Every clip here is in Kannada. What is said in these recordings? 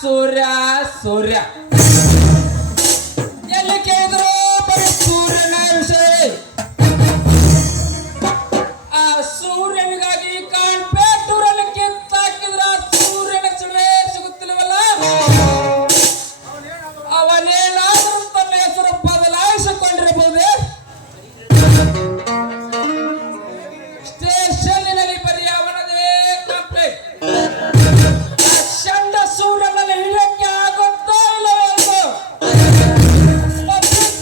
ಸೂರ್ಯ ಸೂರ್ಯ ಎಲ್ಲಿ ಕೇಳಿದ್ರು ಬರೀ ಸೂರ್ಯನ ವಿಷಯ. ಆ ಸೂರ್ಯನಿಗಾಗಿ ಕಾಣ್ಪೇಟೂರಲ್ಲಿ ಕಿತ್ತಾಕಿದ್ರ ಸೂರ್ಯನ ಚಿಡೆ ಸಿಗುತ್ತಿಲ್ಲವಲ್ಲ. ಅವನೇನಾದ್ರೂ ತನ್ನ ಹೆಸರು ಬದಲಾಯಿಸಿಕೊಂಡಿರಬಹುದೇ? ಸ್ಟೇಷನ್ನಲ್ಲಿ ಬರೀ ಅವನದೇ ಕಂಪ್ಲೇಂಟ್. ಚಂಡ ಸೂರ್ಯನಲ್ಲಿ ಇಳಿಯಕ್ಕೆ ಆಗುತ್ತೋ ಇಲ್ಲವೋ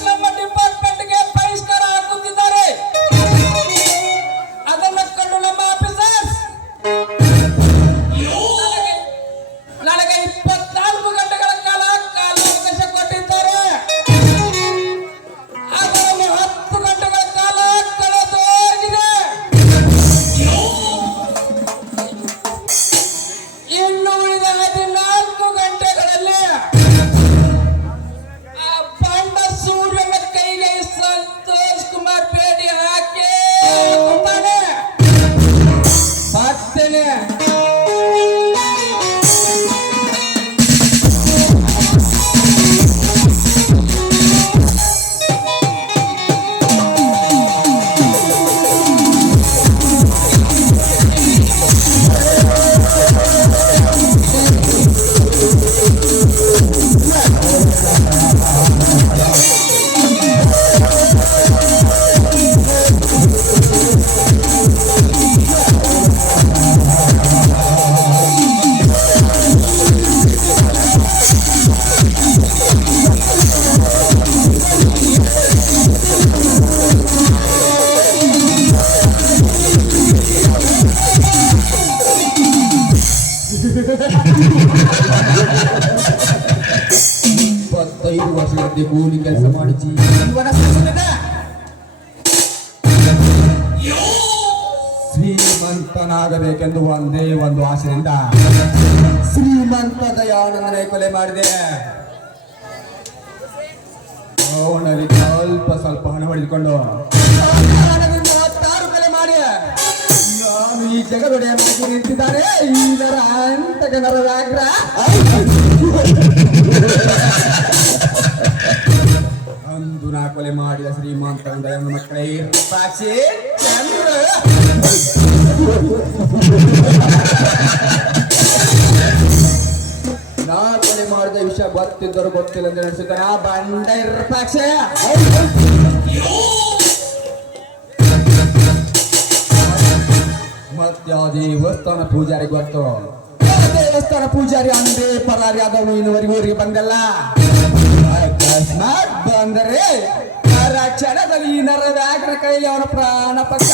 ನಮ್ಮ ಡಿಪಾರ್ಟ್ಮೆಂಟ್ಗೆ ಬಹಿಷ್ಕಾರ ಹಾಕುತ್ತಿದ್ದಾರೆ. ಅದನ್ನ ಕಂಡು ನಮ್ಮ ಆಫೀಸರ್ಸ್ ನನಗೆ 24 ಗಂಟೆಗಳ ಕಾಲ ಕಾಲಾವಕಾಶ ಕೊಟ್ಟಿದ್ದಾರೆ. ಅದರಲ್ಲಿ 10 ಗಂಟೆಗಳ ಕಾಲ ಕಳೆದು ಹೋಗಿದೆ. ಇನ್ನು ಉಳಿದ 14 ಗಂಟೆಗಳಲ್ಲಿ ಆ ಬಂಡ ಸೂರ್ಯನ ಕೈಗೆ ಸಂತೋಷ್ ಕುಮಾರ್ ಬೇಡಿ ಹಾಕಿ ಹೋಗ್ತಾನೆ. ಬರ್ತೇನೆ. ಕೂಲಿ ಕೆಲಸ ಮಾಡಿ ಜೀವನ ಶ್ರೀಮಂತನಾಗಬೇಕೆಂದು ಒಂದೇ ಒಂದು ಆಶೆಯಿಂದ ಶ್ರೀಮಂತ ದಯಾನಂದನೇ ಕೊಲೆ ಮಾಡಿದೆ. ಅವನಲ್ಲಿ ಸ್ವಲ್ಪ ಹಣ ಪಡೆದುಕೊಂಡು 16 ಕೊಲೆ ಮಾಡಿ ನಾನು ಈ ಜಗದೊಡೆಯ ಮನೆಗೆ ನಿಂತಿದ್ದಾರೆ. ಇದರ ಅಂತಕ ನರವ್ಯಾಘ್ರ ಅಂದು ನಾ ಕೊಲೆ ಮಾಡಿದ ಶ್ರೀಮಂತ ದಯಾನಂದ ಮಕ್ಕಳೇ ಸಾಕ್ಷಿ ಚಂದ್ರ. ನಾ ಕೊಲೆ ಮಾಡಿದ ವಿಷಯ ಗೊತ್ತಿದ್ದರು ಗೊತ್ತಿಲ್ಲ ಅಂತ ನಡೆಸುತ್ತಾನೆ ಆ ಬಂಡ ಇರ್ಪಾಕ್ಷ. ಮತ್ತೆ ಆ ದೇವಸ್ಥಾನ ಪೂಜಾರಿ ಗೊತ್ತು. ದೇವಸ್ಥಾನ ಪೂಜಾರಿ ಅಂದೇ ಪರಾರಿ ಆದವನು ಇನ್ನುವರೆಗೂ ಊರಿಗೆ ಬಂದಲ್ಲ. ಅಕಸ್ಮಾತ್ ಬಂದರೆ ಕ್ಷಣದಲ್ಲಿ ಈ ನರವ್ಯಾಘ್ರ ಕೈಲಿ ಅವನ ಪ್ರಾಣ ಪಕ್ಷ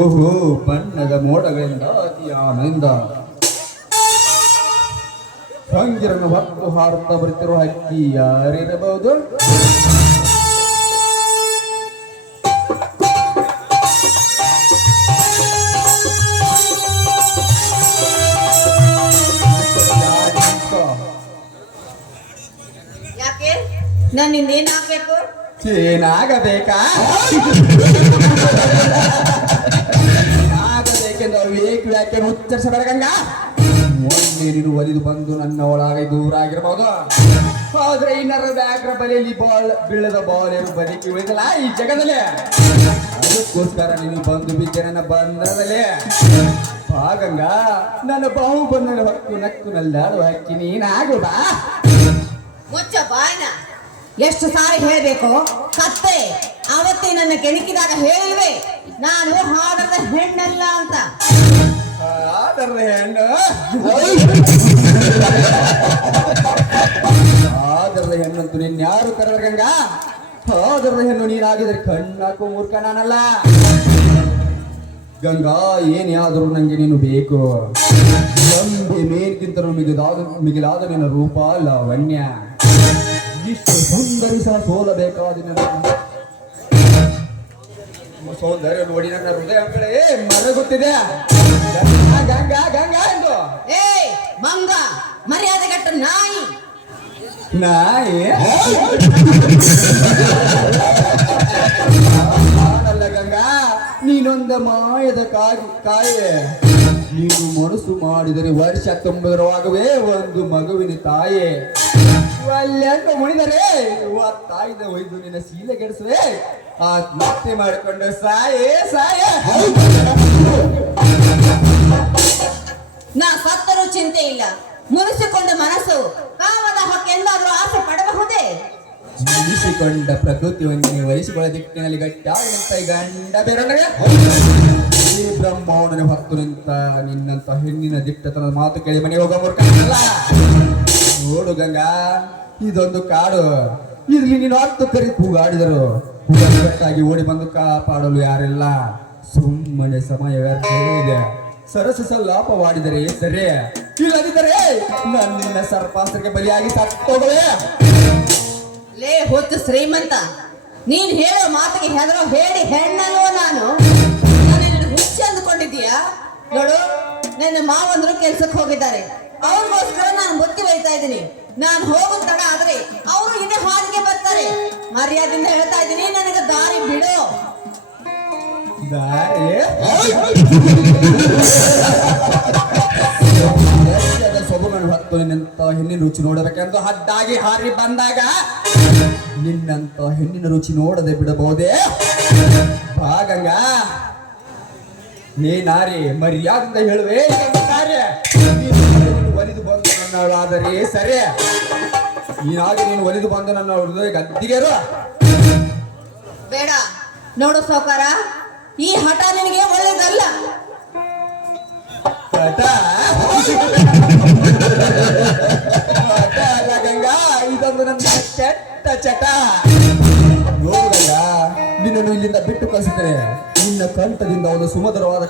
ಓಹೋ ಬಣ್ಣದ ಮೋಡಗಳಿಂದ ಅತಿ ಆನಂದ ಸಂಗಿರನ್ನು ಹೊತ್ತು ಹಾರುತ್ತಾ ಬರುತ್ತಿರುವ ಹಕ್ಕಿ ಯಾರಿರಬಹುದು? ನನ್ನಿಂದ ಏನಾಗಬೇಕು? ಏನಾಗಬೇಕಾ? ಆಗಬೇಕೆಂದು ವ್ಯಾಖ್ಯೆ ಉಚ್ಚರಿಸಬೇಕಂಗ. ಒಂದೇ ನೀನು ಒಲಿದು ಬಂದು ನನ್ನ ಒಳಗೆ ದೂರ ಆಗಿರಬಹುದು. ಆದ್ರೆ ಈ ನರವ್ಯಾಘ್ರ ಬಲೆಯಲ್ಲಿ ಬೀಳದ ಬಾಲೇನು ಬದುಕಿ ಉಳಿದಲ್ಲ ಈ ಜಗದಲ್ಲಿ. ಅದಕ್ಕೋಸ್ಕರ ನೀನು ಬಂದು ಬಿದ್ದೆ ನನ್ನ ಬಂಧನದಲ್ಲಿ. ಹಾಗಂಗ ನನ್ನ ಬಾಹು ಬಂದ ಹೊಕ್ಕು ನಕ್ಕು ನಲ್ಲಾಡುವ ಹಕ್ಕಿ ನೀನಾಗುವ. ಮುಚ್ಚ ಬಾಯ್ನ. ಎಷ್ಟು ಸಾರಿ ಹೇಳ್ಬೇಕು ಕತ್ತೆ? ಅವತ್ತೇ ನನ್ನ ಕೆಣಕಿದಾಗ ಹೇಳಿವೆ ನಾನು ಹಾಡದ ಹೆಣ್ಣಲ್ಲ ಅಂತ. ಆದರ ಹೆಣ್ಣು ಆದರದ ಹೆಣ್ಣಂತೂ ನಿನ್ಯಾರು ಕರೆದ್ರ ಗಂಗ? ಆದರದ ಹೆಣ್ಣು ನೀನಾಗಿದ್ರೆ ಕಣ್ಣಾಕು ಮೂರ್ಖ ನಾನಲ್ಲ. ಗಂಗಾ ಏನೇ ಆದರೂ ನಂಗೆ ನೀನು ಬೇಕು. ನಂಬಿ ಮೇಲ್ಗಿಂತಲೂ ಮಿಗಿಲಾದ ನಿನ್ನ ರೂಪ ಲಾವಣ್ಯ. ಇಷ್ಟು ಸುಂದರಿ ಸಹ ಸೋಲಬೇಕಾದ ಸೌಂದರ್ಯ ನೋಡಿ ನನ್ನ ಹೃದಯ ಕಡೆ ಮರಗುತ್ತಿದೆ. ಗಂಗಾ ಗಂಗಾ ಎಂದು ಮಂಗ ಮರ್ಯಾದೆಗಟ್ಟ ನಾಯಿ. ನಾಯಿ ನಾನಲ್ಲ ಗಂಗಾ, ನೀನೊಂದ ಮಾಯದ ಕಾಯೆ ನೀನು ಮನಸ್ಸು ಮಾಡಿದರೆ ವರ್ಷ ತುಂಬರವಾಗವೇ ಒಂದು ಮಗುವಿನ ತಾಯೆ ಅಲ್ಲೆಂಗ ಮುಣಿದರೆ ತಾಯಿದ ಒಯ್ದು ನಿನ್ನ ಶೀಲೆಗೆಡಿಸುವೆ ಆತ್ಮಹತ್ಯೆ ಮಾಡಿಕೊಂಡು ಸಾಯೇ ಸಾಯೇ. ನಾ ಸತ್ತರೂ ಚಿಂತೆ ಇಲ್ಲ, ಮುನಿಸಿಕೊಂಡ ಮನಸ್ಸು ಕಾಮದ ಹಕ್ಕೆಂದಾದ್ರೂ ಆಸೆ ಪಡಬಹುದೇ? ಮುನಿಸಿಕೊಂಡ ಪ್ರಕೃತಿಯನ್ನು ವರಿಸಿಕೊಳ್ಳ ದಿಕ್ಕಿನಲ್ಲಿ ಗಟ್ಟಾದಂತ ಗಂಡ ಬೇರೊಂದರೆ ಈ ಬ್ರಹ್ಮೋಣನೆ ಹೊತ್ತು ನಿಂತ ನಿನ್ನಂತ ಹೆಣ್ಣಿನ ದಿಟ್ಟತನದ ಮಾತು ಕೇಳಿ ಮನೆ ಹೋಗೋ ಮೂರ್ಖನಲ್ಲ. ನೋಡು ಗಂಗಾ, ಇದೊಂದು ಕಾಡು, ಇಲ್ಲಿ ನೀನು ಹತ್ತು ಕರಿ ಕೂಗಾಡಿದರು ಗಟ್ಟಾಗಿ ಓಡಿ ಬಂದು ಕಾಪಾಡಲು ಯಾರಿಲ್ಲ. ಸುಮ್ಮನೆ ಸಮಯ ವ್ಯರ್ಥ ಇದೆ. ಸರಸ ಲಾಪವಾಡಿದರೆ ಸರಿ, ಇಲ್ಲದಿದ್ದರೆ ನಾನು ನಿನ್ನ ಸರ್ಪಾಸ್ತ್ರಕ್ಕೆ ಬಲಿಯಾಗಿ ಸತ್ತೋಗಲೇ. ಲೇ ಹೊತ್ತು ಶ್ರೀಮಂತ, ನೀನ್ ಹೇಳೋ ಮಾತಿಗೆ ಹೆದರೋ ಹೇಳಿ ಹೆಣ್ಣಲ್ವ ನಾನು? ಹುಚ್ಚಿ ಅಂದುಕೊಂಡಿದ್ದೀಯಾ? ನೋಡು, ನನ್ನ ಮಾವಂದ್ರು ಕೆಲ್ಸಕ್ಕೆ ಹೋಗಿದ್ದಾರೆ, ಅವ್ರಿಗೋಸ್ಕರ ನಾನು ಬುತ್ತಿ ಬೈತಾ ಇದ್ದೀನಿ. ನಾನು ಹೋಗೋದ್ ತಡ ಆದ್ರೆ ಅವರು ಇದೇ ಹಾದಿಗೆ ಬರ್ತಾರೆ. ಮರ್ಯಾದಿಂದ ಹೇಳ್ತಾ ಇದ್ದೀನಿ, ನನಗೆ ದಾರಿ ಬಿಡು. ಸೊಬಗನ್ನು ಹೊತ್ತು ನಿನ್ನಂತ ಹೆಣ್ಣಿನ ರುಚಿ ನೋಡಬೇಕೆಂದು ಹದ್ದಾಗಿ ಹಾರಿ ಬಂದಾಗ ನಿನ್ನಂತ ಹೆಣ್ಣಿನ ರುಚಿ ನೋಡದೆ ಬಿಡಬಹುದೇ? ಭಾಗಂಗ ನೀ ನಾರಿ, ಮರ್ಯಾದಿಂದ ಹೇಳುವೆ ಕಾರ್ಯ ಒಲಿದು ಬಂದು ನನ್ನವಳಾದರೆ ಸರಿ. ನೀನಾಗಿ ನೀನು ಒಲಿದು ಬಂದು ನನ್ನ ಗದ್ದಿಗೆರು ಬೇಡ. ನೋಡು ಸೌಕಾರ, ಈ ಹಠ ನಿನಗೆ ಒಳ್ಳೇದಲ್ಲ. ಹಠ ಅಲ್ಲ ಗಂಗಾ, ಇದೊಂದು ನನ್ನ ಕೆಟ್ಟ ಚಟ. ನೋಡು ಗಂಗಾ, ನಿನ್ನನ್ನು ಇಲ್ಲಿಂದ ಬಿಟ್ಟು ಕಳಿಸುತ್ತೇನೆ. ನಿನ್ನ ಕಂಠದಿಂದ ಒಂದು ಸುಮಧುರವಾದ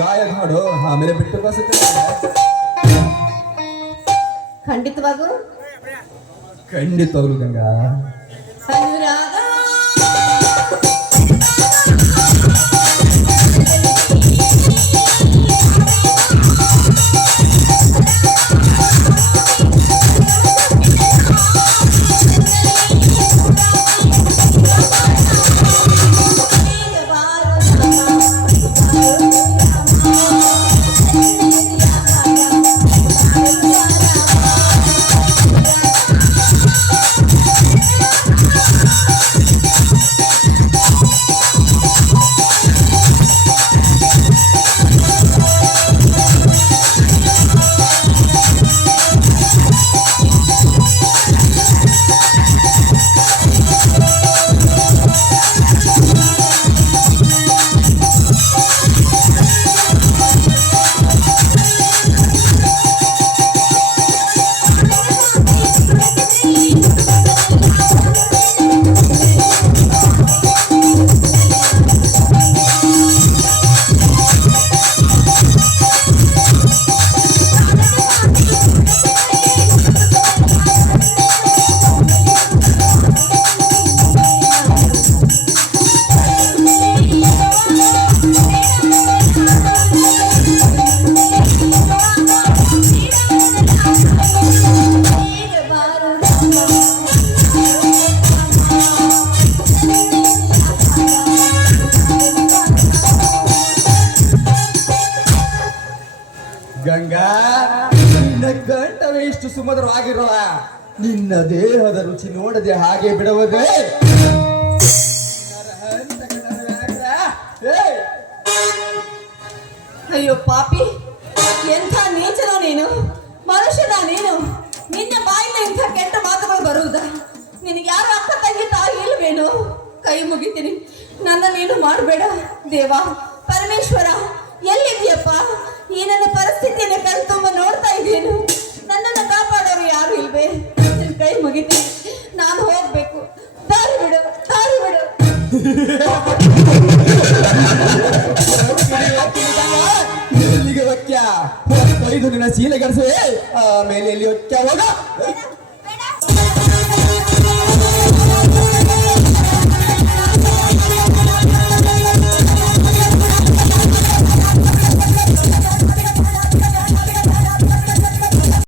ಗಾಯ ಹಾಡು, ಆಮೇಲೆ ಬಿಟ್ಟು ಕಳಿಸುತ್ತೇನೆ. ಖಂಡಿತವಾಗ್ಲು ಗಂಗಾ. ಅನುರಾಗ ಗಂಗಾ, ನಿನ್ನ ಕಂಠವೇ ಇಷ್ಟು ಸುಮಧುರವಾಗಿರುವ ನಿನ್ನ ದೇಹದ ರುಚಿ ನೋಡದೆ ಹಾಗೆ ಬಿಡುವುದೇ? ಅಯ್ಯೋ ಪಾಪಿ, ಎಂಥ ನೀಚನೋ ನೀನು, ಮನುಷ್ಯನ ನೀನು. ನಿನ್ನ ಬಾಯಿಂದ ಇಂಥ ಕೆಟ್ಟ ಮಾತುಗಳು ಬರುವುದ? ನಿನಗೆ ಯಾರು ಅಕ್ಕ ತಂಗಿ ತಾಯಿ ಇಲ್ವೇನು? ಕೈ ಮುಗಿತೀನಿ, ನನ್ನ ನೀನು ಮಾಡಬೇಡ. ದೇವಾ ಪರಮೇಶ್ವರ, ಎಲ್ಲಿದೆಯಪ್ಪ? ಈ ನನ್ನ ಪರಿಸ್ಥಿತಿಯನ್ನು ಕಣ್ತುಂಬ ನೋಡ್ತಾ ಇದ್ದೇನು. ನನ್ನನ್ನು ಕಾಪಾಡೋರು ಯಾರು ಇಲ್ವೇ? ನಿನ್ನ ಕೈ ಮುಗಿತೀನಿ, ನಾನು ಹೋಗ್ಬೇಕು. ದಾರಿ ಬಿಡು, ದಾರಿ ಬಿಡು. ಎಲ್ಲಿಗೆ ಒಕ್ಯ? 5 ದಿನ ಚೀಲ ಗಡಿಸುವೆ, ಆಮೇಲೆ ಎಲ್ಲಿ ಒಕ್ಯ ಹೋಗ.